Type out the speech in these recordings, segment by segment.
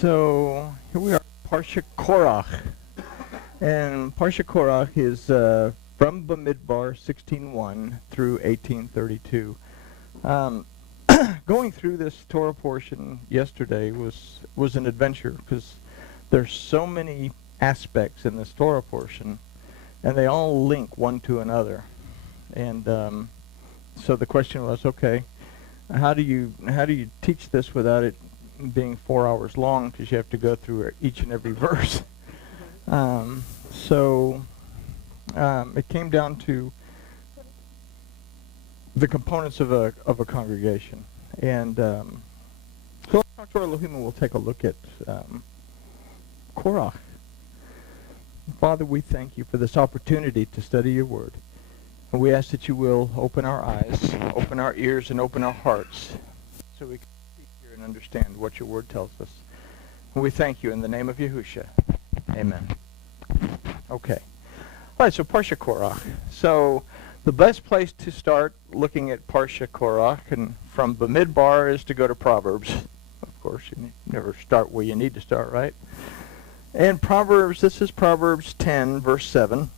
So here we are, Parsha Korach. And Parsha Korach is from Bemidbar 16:1 through 18:32. Going through this Torah portion yesterday was an adventure because there's so many aspects in this Torah portion, and they all link one to another. And so the question was, okay, how do you teach this without it being 4 hours long, because you have to go through each and every verse. So it came down to the components of a congregation. And so let's talk to our Elohim, and we'll take a look at Korach. Father, we thank you for this opportunity to study your word. And we ask that you will open our eyes, open our ears, and open our hearts so we can speak here and understand what your word tells us. And we thank you in the name of Yahusha. Amen. Okay. All right, so Parsha Korach. So the best place to start looking at Parsha Korach and from Bemidbar is to go to Proverbs. Of course, you never start where you need to start, right? And Proverbs, this is Proverbs 10, verse 7.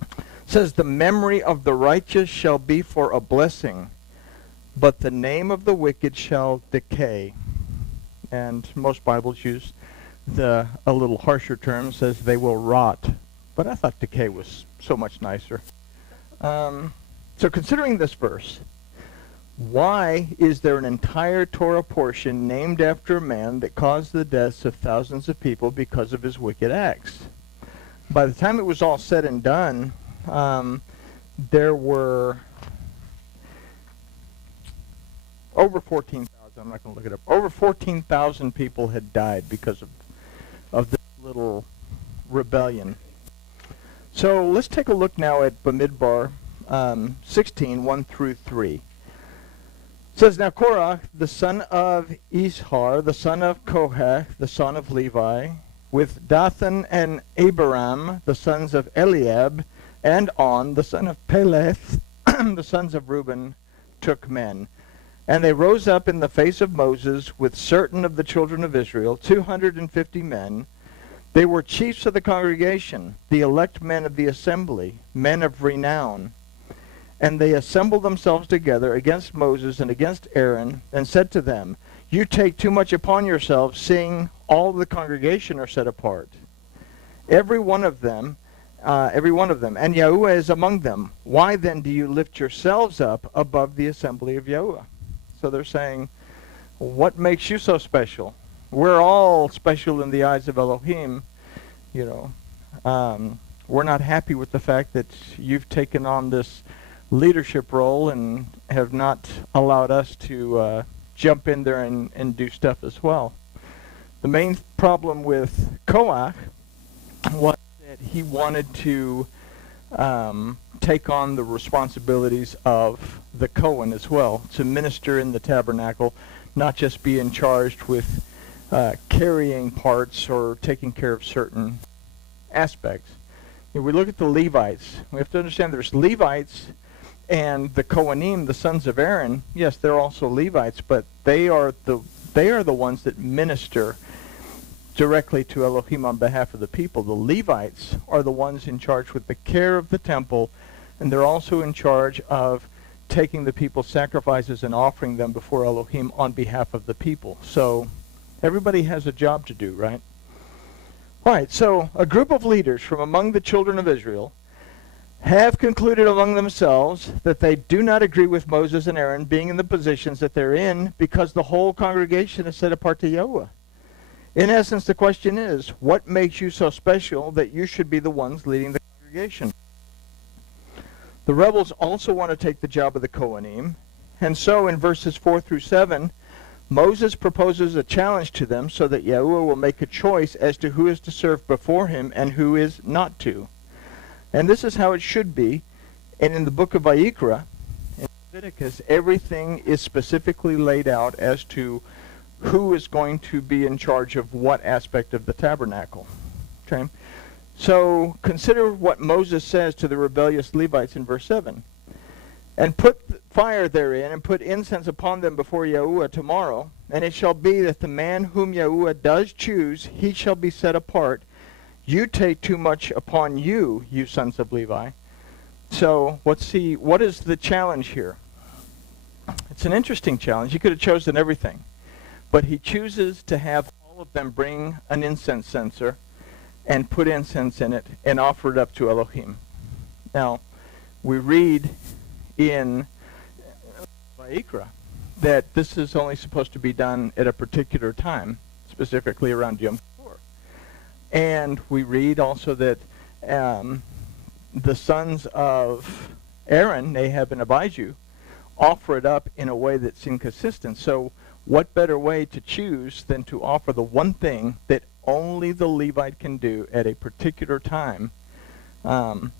It says, "The memory of the righteous shall be for a blessing, but the name of the wicked shall decay." And most Bibles use a little harsher term, says they will rot. But I thought decay was so much nicer. So considering this verse, why is there an entire Torah portion named after a man that caused the deaths of thousands of people because of his wicked acts? By the time it was all said and done, there were over 14,000, I'm not going to look it up, over 14,000 people had died because of this little rebellion. So let's take a look now at Bemidbar 16, 1 through 3. It says, "Now Korach, the son of Ishar, the son of Kohath, the son of Levi, with Dathan and Abiram, the sons of Eliab, and On, the son of Peleth, the sons of Reuben, took men. And they rose up in the face of Moses with certain of the children of Israel, 250 men. They were chiefs of the congregation, the elect men of the assembly, men of renown. And they assembled themselves together against Moses and against Aaron, and said to them, 'You take too much upon yourselves, seeing all the congregation are set apart. Every one of them, and Yahuwah is among them. Why then do you lift yourselves up above the assembly of Yahuwah?'" So they're saying, what makes you so special? We're all special in the eyes of Elohim. We're not happy with the fact that you've taken on this leadership role and have not allowed us to jump in there and do stuff as well. The main problem with Korach was that he wanted to take on the responsibilities of the Cohen as well, to minister in the tabernacle, not just being charged with carrying parts or taking care of certain aspects. We look at the Levites. We have to understand there's Levites and the Kohanim, the sons of Aaron. Yes, they're also Levites, but they are the ones that minister directly to Elohim on behalf of the people. The Levites are the ones in charge with the care of the temple, and they're also in charge of taking the people's sacrifices and offering them before Elohim on behalf of the people. So everybody has a job to do, right? All right, so a group of leaders from among the children of Israel have concluded among themselves that they do not agree with Moses and Aaron being in the positions that they're in because the whole congregation is set apart to Yahuwah. In essence, the question is, what makes you so special that you should be the ones leading the congregation? The rebels also want to take the job of the Kohanim, and so in verses 4 through 7, Moses proposes a challenge to them so that Yahuwah will make a choice as to who is to serve before him and who is not to. And this is how it should be. And in the book of Vayikra, in Leviticus, everything is specifically laid out as to who is going to be in charge of what aspect of the tabernacle. Okay? So consider what Moses says to the rebellious Levites in verse 7. "And put fire therein, and put incense upon them before Yahuwah tomorrow, And it shall be that the man whom Yahuwah does choose, he shall be set apart. You take too much upon you, you sons of Levi. So let's see, what is the challenge here? It's an interesting challenge. He could have chosen everything. But he chooses to have all of them bring an incense censer and put incense in it and offer it up to Elohim. Now, we read in Vayikra that this is only supposed to be done at a particular time, specifically around Yom Kippur. And we read also that the sons of Aaron, Nadab and Abihu, offer it up in a way that's inconsistent. So what better way to choose than to offer the one thing that only the Levite can do at a particular time,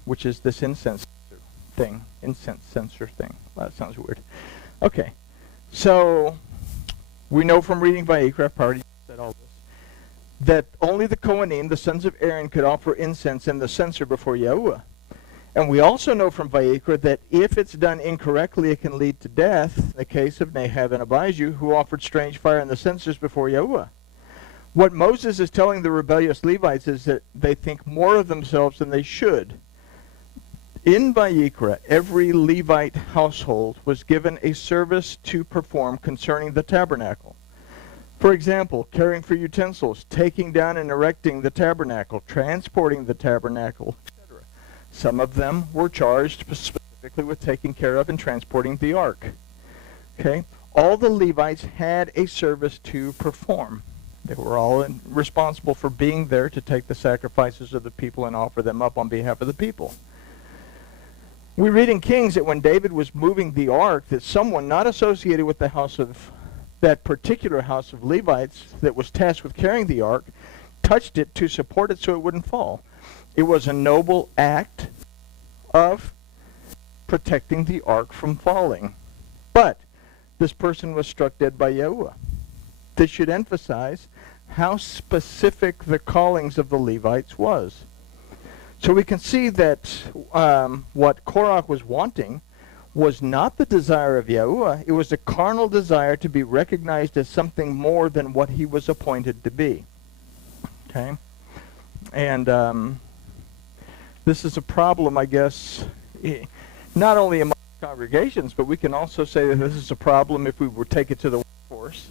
which is this incense censer thing. Well, that sounds weird. Okay, so we know from reading Vayikra, I've already said all this, that only the Kohanim, the sons of Aaron, could offer incense in the censer before Yahuwah. And we also know from Vayikra that if it's done incorrectly, it can lead to death. In the case of Nadab and Abihu, who offered strange fire in the censers before Yahuwah. What Moses is telling the rebellious Levites is that they think more of themselves than they should. In Vayikra, every Levite household was given a service to perform concerning the tabernacle. For example, caring for utensils, taking down and erecting the tabernacle, transporting the tabernacle, etc. Some of them were charged specifically with taking care of and transporting the ark. Okay? All the Levites had a service to perform. They were all responsible for being there to take the sacrifices of the people and offer them up on behalf of the people. We read in Kings that when David was moving the ark, that someone not associated with the house of that particular house of Levites that was tasked with carrying the ark touched it to support it so it wouldn't fall. It was a noble act of protecting the ark from falling. But this person was struck dead by Yahuwah. This should emphasize how specific the callings of the Levites was. So we can see that what Korach was wanting was not the desire of Yahuwah. It was a carnal desire to be recognized as something more than what he was appointed to be. Okay? And this is a problem, I guess, not only among congregations, but we can also say that this is a problem if we were to take it to the workforce.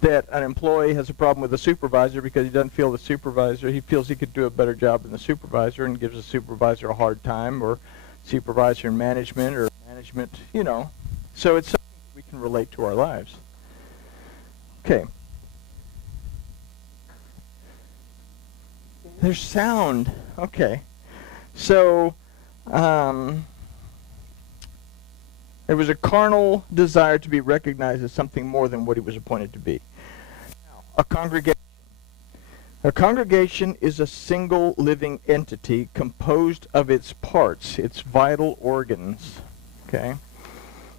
That an employee has a problem with a supervisor because he doesn't feel the supervisor, he feels he could do a better job than the supervisor and gives the supervisor a hard time, or supervisor in management, or management, you know. So it's something that we can relate to our lives. Okay. There's sound. Okay. So, there was a carnal desire to be recognized as something more than what he was appointed to be. Now, a congregation. A congregation is a single living entity composed of its parts, its vital organs. Okay?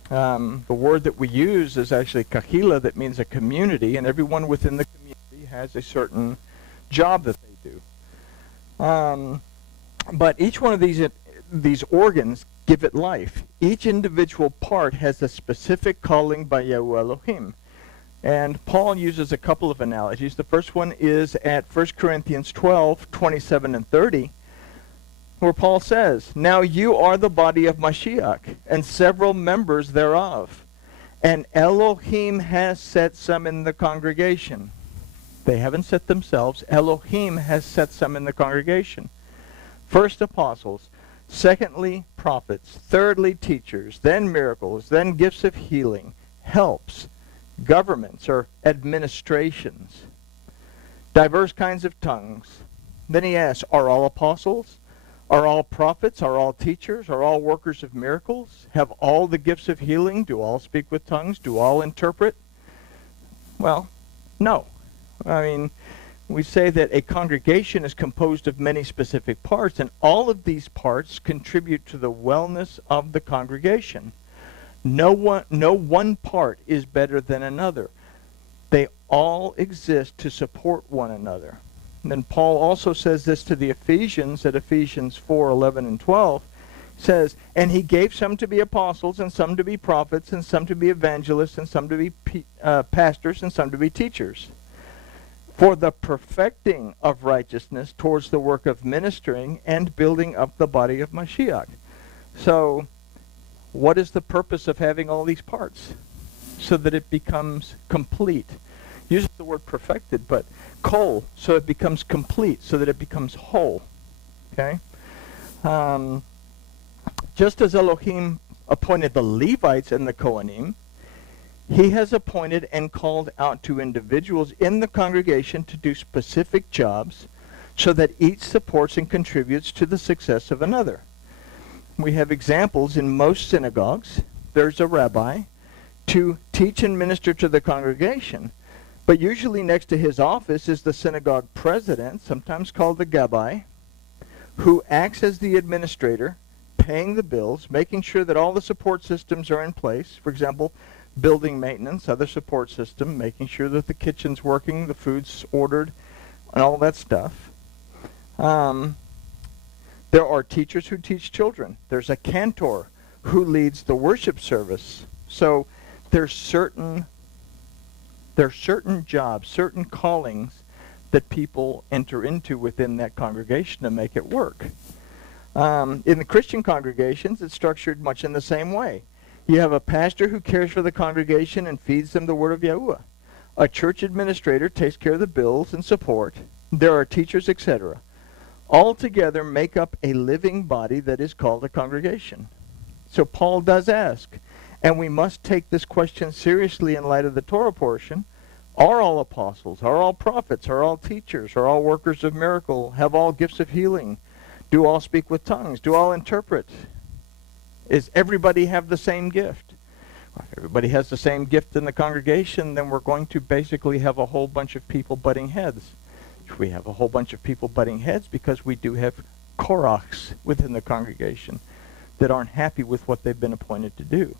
The word that we use is actually kahila, that means a community, and everyone within the community has a certain job that they do. But each one of these organs give it life. Each individual part has a specific calling by Yahuwah Elohim. And Paul uses a couple of analogies. The first one is at 1 Corinthians 12, 27 and 30, where Paul says, "Now you are the body of Mashiach, and several members thereof. And Elohim has set some in the congregation." They haven't set themselves. Elohim has set some in the congregation. First apostles, secondly prophets, thirdly teachers, then miracles, then gifts of healing, helps, governments or administrations, diverse kinds of tongues. Then he asks, are all apostles? Are all prophets? Are all teachers? Are all workers of miracles? Have all the gifts of healing? Do all speak with tongues? Do all interpret? Well, no. I mean, we say that a congregation is composed of many specific parts, and all of these parts contribute to the wellness of the congregation. No one part is better than another. They all exist to support one another. And then Paul also says this to the Ephesians at Ephesians 4:11 and 12. says, and he gave some to be apostles, and some to be prophets, and some to be evangelists, and some to be pastors, and some to be teachers, for the perfecting of righteousness towards the work of ministering and building up the body of Mashiach. So, what is the purpose of having all these parts? So that it becomes complete. Uses the word perfected, but kol, so it becomes complete, so that it becomes whole. Okay? Just as Elohim appointed the Levites and the Kohanim, he has appointed and called out to individuals in the congregation to do specific jobs so that each supports and contributes to the success of another. We have examples in most synagogues. There's a rabbi to teach and minister to the congregation, but usually next to his office is the synagogue president, sometimes called the gabbai, who acts as the administrator, paying the bills, making sure that all the support systems are in place. For example, building maintenance, other support system, making sure that the kitchen's working, the food's ordered, and all that stuff. There are teachers who teach children. There's a cantor who leads the worship service. So there's certain jobs, certain callings that people enter into within that congregation to make it work. In the Christian congregations, it's structured much in the same way. You have a pastor who cares for the congregation and feeds them the word of Yahuwah. A church administrator takes care of the bills and support. There are teachers, etc. All together make up a living body that is called a congregation. So Paul does ask, and we must take this question seriously in light of the Torah portion. Are all apostles, are all prophets, are all teachers, are all workers of miracle, have all gifts of healing? Do all speak with tongues? Do all interpret? Is everybody have the same gift? Well, if everybody has the same gift in the congregation, then we're going to basically have a whole bunch of people butting heads. We have a whole bunch of people butting heads because we do have Korachs within the congregation that aren't happy with what they've been appointed to do.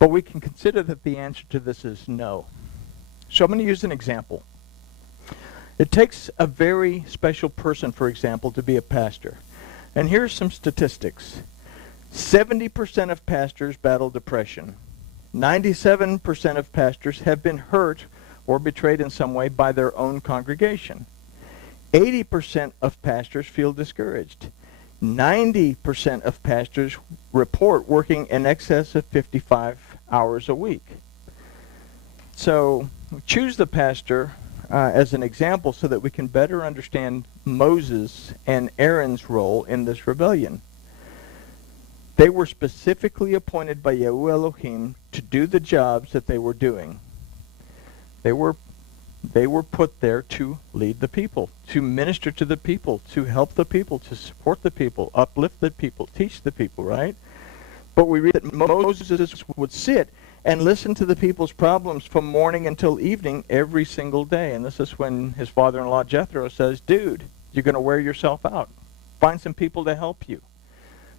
But we can consider that the answer to this is no. So I'm going to use an example. It takes a very special person, for example, to be a pastor. And here's some statistics. 70% of pastors battle depression. 97% of pastors have been hurt or betrayed in some way by their own congregation. 80% of pastors feel discouraged. 90% of pastors report working in excess of 55 hours a week. So choose the pastor as an example so that we can better understand Moses and Aaron's role in this rebellion. They were specifically appointed by Yahuwah Elohim to do the jobs that they were doing. They were put there to lead the people, to minister to the people, to help the people, to support the people, uplift the people, teach the people, right? But we read that Moses would sit and listen to the people's problems from morning until evening every single day. And this is when his father-in-law Jethro says, dude, you're going to wear yourself out. Find some people to help you.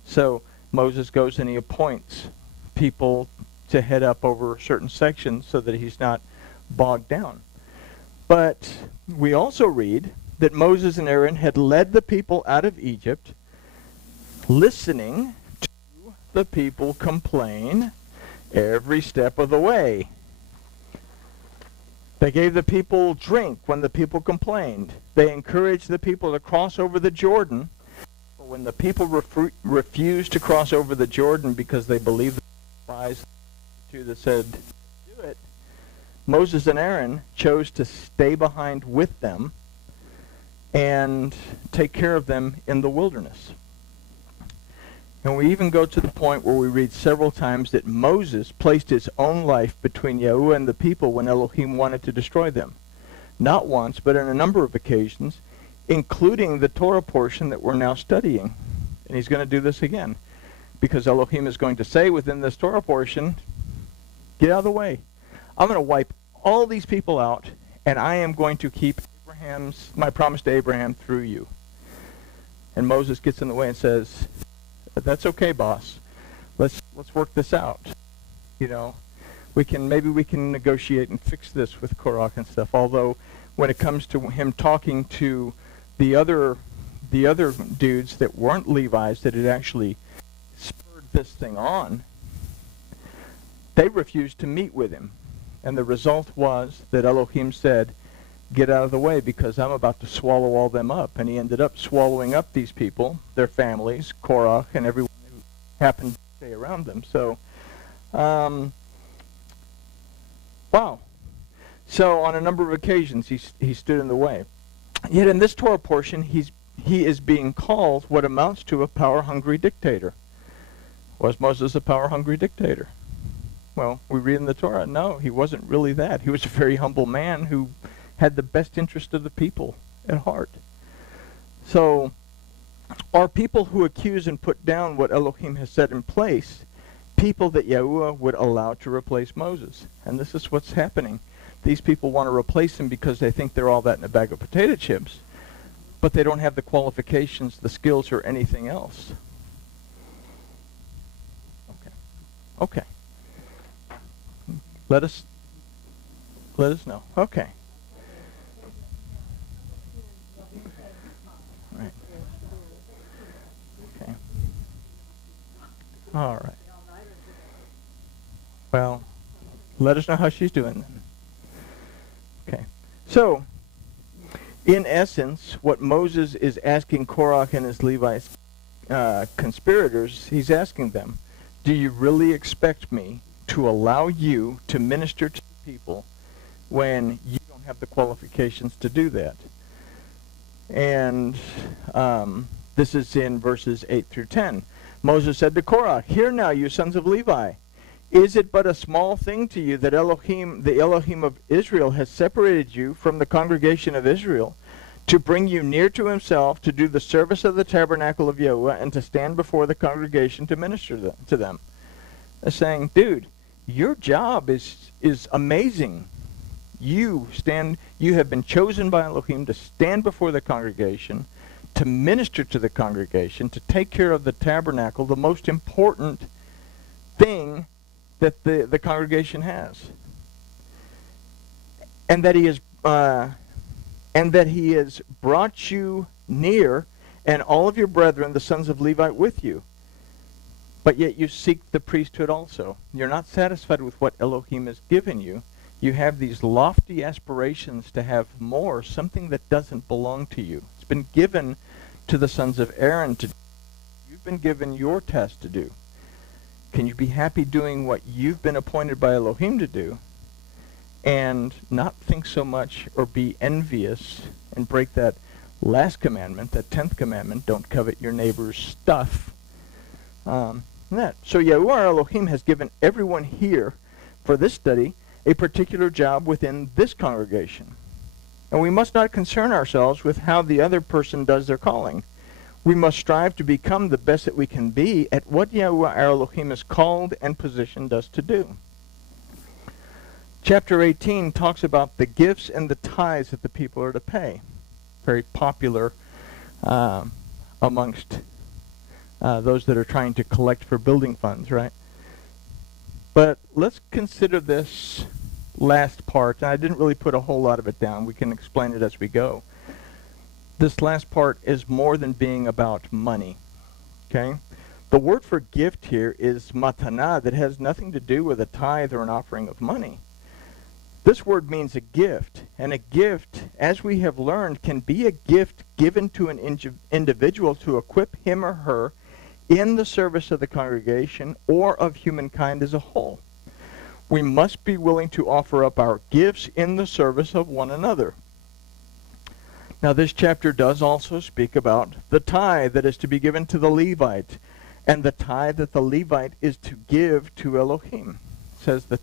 So Moses goes and he appoints people to head up over certain sections so that he's not bogged down. But we also read that Moses and Aaron had led the people out of Egypt, listening to the people complain every step of the way. They gave the people drink when the people complained. They encouraged the people to cross over the Jordan. But when the people refused to cross over the Jordan because they believed the lies that said, do it, Moses and Aaron chose to stay behind with them and take care of them in the wilderness. And we even go to the point where we read several times that Moses placed his own life between Yahuwah and the people when Elohim wanted to destroy them. Not once, but on a number of occasions, including the Torah portion that we're now studying. And he's going to do this again, because Elohim is going to say within this Torah portion, get out of the way. I'm going to wipe all these people out, and I am going to keep my promise to Abraham through you. And Moses gets in the way and says, that's okay, boss. Let's work this out. You know, maybe we can negotiate and fix this with Korach and stuff. Although when it comes to him talking to the other dudes that weren't Levites, that had actually spread this thing on, they refused to meet with him. And the result was that Elohim said, get out of the way because I'm about to swallow all them up. And he ended up swallowing up these people, their families, Korach, and everyone who happened to stay around them. So, wow. So on a number of occasions he stood in the way. Yet in this Torah portion, he is being called what amounts to a power-hungry dictator. Was Moses a power-hungry dictator? Well, we read in the Torah, no, he wasn't really that. He was a very humble man who had the best interest of the people at heart. So, are people who accuse and put down what Elohim has set in place people that Yahuwah would allow to replace Moses? And this is what's happening. These people want to replace him because they think they're all that in a bag of potato chips, but they don't have the qualifications, the skills, or anything else. Okay. Let us know. Okay. Right. Okay. All right. Well, let us know how she's doing then. Okay. So, in essence, what Moses is asking Korach and his Levite conspirators, he's asking them, do you really expect me to allow you to minister to people when you don't have the qualifications to do that? And this is in verses 8 through 10. Moses said to Korach, hear now, you sons of Levi, is it but a small thing to you that Elohim, the Elohim of Israel, has separated you from the congregation of Israel to bring you near to himself, to do the service of the tabernacle of Yahuwah, and to stand before the congregation to minister to them? They're saying, dude, your job is amazing. You have been chosen by Elohim to stand before the congregation, to minister to the congregation, to take care of the tabernacle, the most important thing that the congregation has. And that he has brought you near, and all of your brethren, the sons of Levi, with you. But yet you seek the priesthood also. You're not satisfied with what Elohim has given you. You have these lofty aspirations to have more, something that doesn't belong to you. It's been given to the sons of Aaron to do. You've been given your task to do. Can you be happy doing what you've been appointed by Elohim to do and not think so much or be envious and break that last commandment, that 10th commandment, don't covet your neighbor's stuff? So Yahuwah Elohim has given everyone here for this study a particular job within this congregation. And we must not concern ourselves with how the other person does their calling. We must strive to become the best that we can be at what Yahuwah Elohim has called and positioned us to do. Chapter 18 talks about the gifts and the tithes that the people are to pay. Very popular amongst those that are trying to collect for building funds, right? But let's consider this last part. I didn't really put a whole lot of it down. We can explain it as we go. This last part is more than being about money, okay? The word for gift here is matana, that has nothing to do with a tithe or an offering of money. This word means a gift, and a gift, as we have learned, can be a gift given to an individual to equip him or her in the service of the congregation or of humankind as a whole. We must be willing to offer up our gifts in the service of one another. Now, this chapter does also speak about the tithe that is to be given to the Levite, and the tithe that the Levite is to give to Elohim. It says the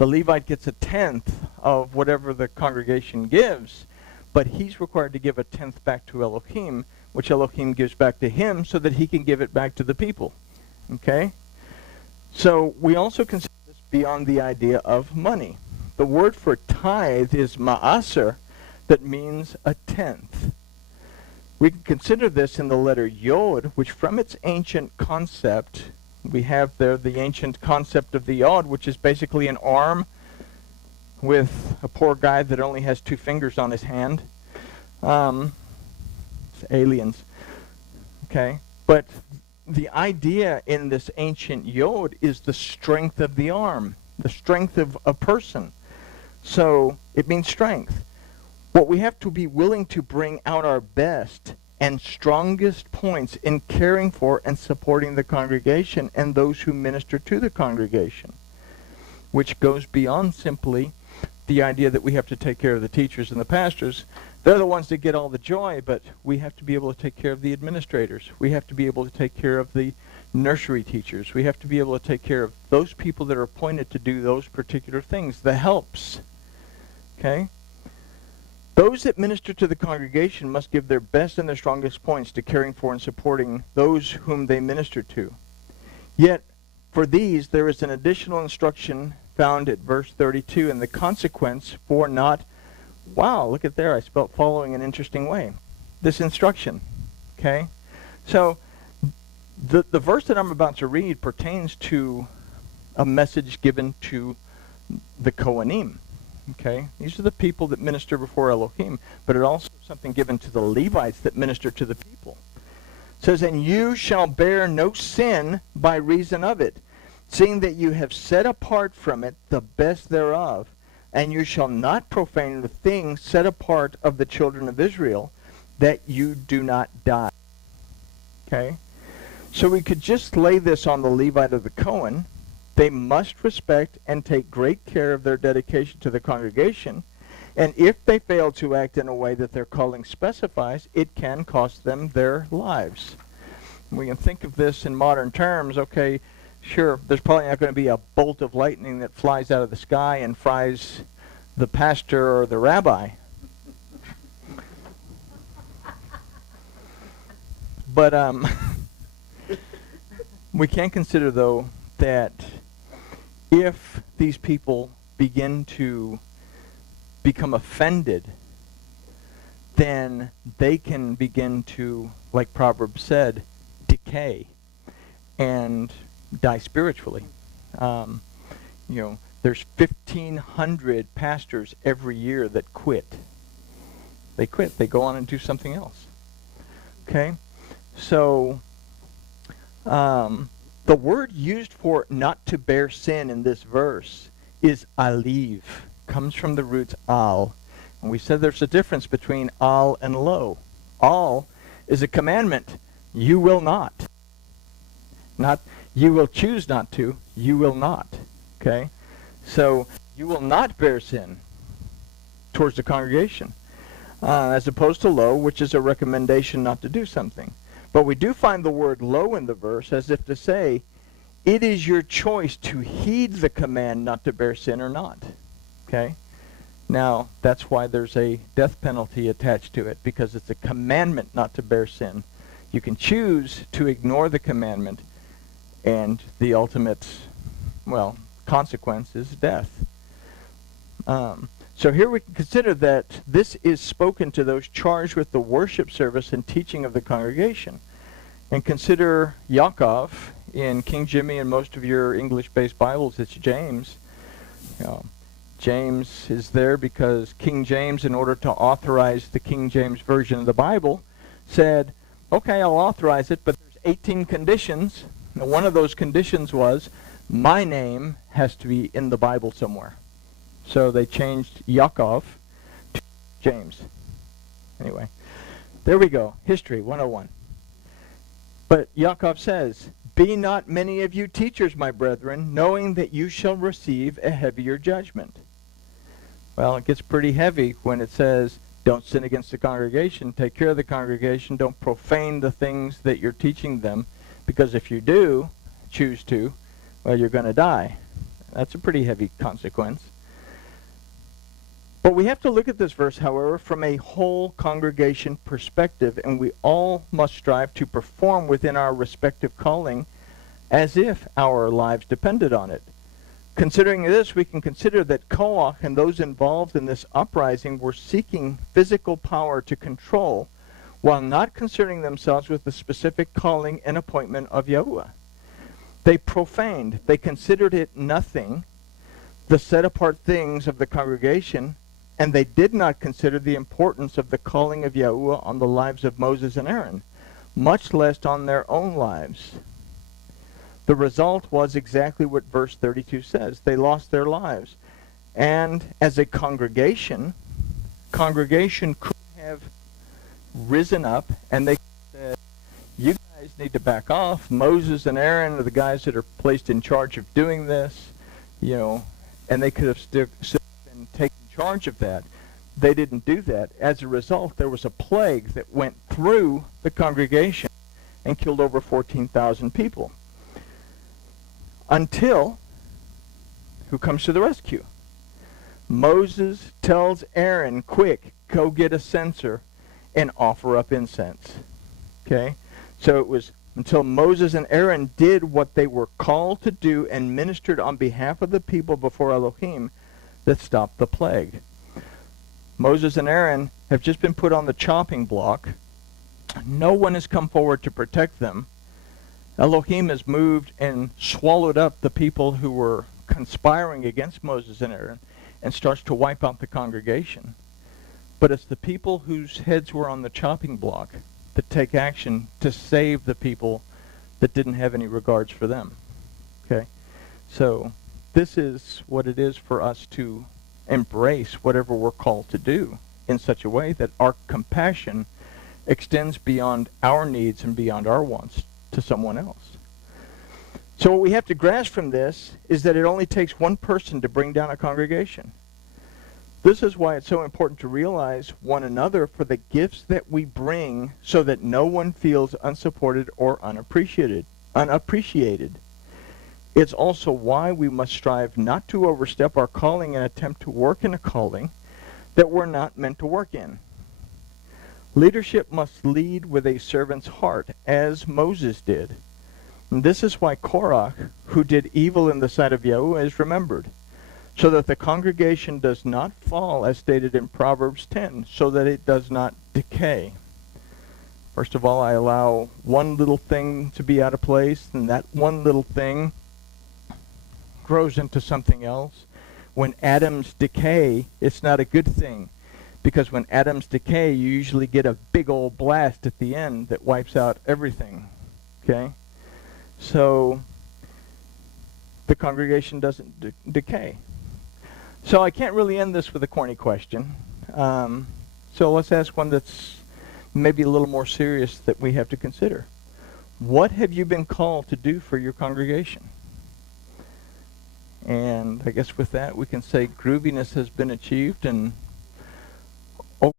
Levite gets a tenth of whatever the congregation gives, but he's required to give a tenth back to Elohim, which Elohim gives back to him so that he can give it back to the people. Okay? So we also consider this beyond the idea of money. The word for tithe is ma'aser, that means a tenth. We can consider this in the letter Yod, which from its ancient concept, we have there the ancient concept of the Yod, which is basically an arm with a poor guy that only has 2 fingers on his hand. It's aliens. Okay? But the idea in this ancient yod is the strength of the arm, the strength of a person. So it means strength. What we have to be willing to bring out our best and strongest points in caring for and supporting the congregation and those who minister to the congregation, which goes beyond simply the idea that we have to take care of the teachers and the pastors. They're the ones that get all the joy, but we have to be able to take care of the administrators. We have to be able to take care of the nursery teachers. We have to be able to take care of those people that are appointed to do those particular things, the helps. Okay? Those that minister to the congregation must give their best and their strongest points to caring for and supporting those whom they minister to. Yet, for these, there is an additional instruction found at verse 32, and the consequence for not, wow, look at there, I spelled following an interesting way. This instruction, okay? So, the verse that I'm about to read pertains to a message given to the Kohanim. Okay, these are the people that minister before Elohim, but it also is something given to the Levites that minister to the people. It says, and you shall bear no sin by reason of it, seeing that you have set apart from it the best thereof, and you shall not profane the things set apart of the children of Israel, that you do not die. Okay, so we could just lay this on the Levite or the Cohen. They must respect and take great care of their dedication to the congregation, and if they fail to act in a way that their calling specifies, it can cost them their lives. We can think of this in modern terms. Okay, sure, there's probably not going to be a bolt of lightning that flies out of the sky and fries the pastor or the rabbi. But we can consider, though, that if these people begin to become offended, then they can begin to, like Proverbs said, decay and die spiritually. There's 1,500 pastors every year that quit. They quit. They go on and do something else. Okay? So, the word used for not to bear sin in this verse is aliv. Comes from the roots al. And we said there's a difference between al and lo. Al is a commandment. You will not. Not you will choose not to. You will not. Okay? So you will not bear sin towards the congregation. As opposed to lo, which is a recommendation not to do something. But we do find the word lo in the verse as if to say, it is your choice to heed the command not to bear sin or not. Okay? Now, that's why there's a death penalty attached to it, because it's a commandment not to bear sin. You can choose to ignore the commandment, and the ultimate, consequence is death. So here we can consider that this is spoken to those charged with the worship service and teaching of the congregation. And consider Yaakov in King Jimmy and most of your English-based Bibles. It's James. James is there because King James, in order to authorize the King James Version of the Bible, said, okay, I'll authorize it, but there's 18 conditions. And one of those conditions was, my name has to be in the Bible somewhere. So they changed Yaakov to James. Anyway, there we go. History 101. But Yaakov says, be not many of you teachers, my brethren, knowing that you shall receive a heavier judgment. Well, it gets pretty heavy when it says, don't sin against the congregation, take care of the congregation, don't profane the things that you're teaching them, because if you do choose to, well, you're going to die. That's a pretty heavy consequence. But we have to look at this verse, however, from a whole congregation perspective, and we all must strive to perform within our respective calling as if our lives depended on it. Considering this, we can consider that Korach and those involved in this uprising were seeking physical power to control, while not concerning themselves with the specific calling and appointment of Yahuwah. They profaned, they considered it nothing, the set-apart things of the congregation, and they did not consider the importance of the calling of Yahuwah on the lives of Moses and Aaron. much less on their own lives. The result was exactly what verse 32 says. They lost their lives. And as a congregation could have risen up and they said, you guys need to back off. Moses and Aaron are the guys that are placed in charge of doing this, and they could have stood and taken charge of that. They didn't do that. As a result, there was a plague that went through the congregation and killed over 14,000 people. Until, who comes to the rescue? Moses tells Aaron, quick, go get a censer and offer up incense. Okay? So it was until Moses and Aaron did what they were called to do and ministered on behalf of the people before Elohim that stopped the plague. Moses and Aaron have just been put on the chopping block. No one has come forward to protect them. Elohim has moved and swallowed up the people who were conspiring against Moses and Aaron and starts to wipe out the congregation. But it's the people whose heads were on the chopping block that take action to save the people that didn't have any regards for them. Okay? So this is what it is for us to embrace whatever we're called to do in such a way that our compassion extends beyond our needs and beyond our wants to someone else. So what we have to grasp from this is that it only takes one person to bring down a congregation. This is why it's so important to realize one another for the gifts that we bring so that no one feels unsupported or unappreciated. It's also why we must strive not to overstep our calling and attempt to work in a calling that we're not meant to work in. Leadership must lead with a servant's heart, as Moses did. And this is why Korach, who did evil in the sight of Yahweh, is remembered, so that the congregation does not fall, as stated in Proverbs 10, so that it does not decay. First of all, I allow one little thing to be out of place, and that one little thing grows into something else. When atoms decay, it's not a good thing, because when atoms decay, you usually get a big old blast at the end that wipes out everything. Okay? So the congregation doesn't decay. So I can't really end this with a corny question. So let's ask one that's maybe a little more serious that we have to consider. What have you been called to do for your congregation? And I guess with that we can say grooviness has been achieved and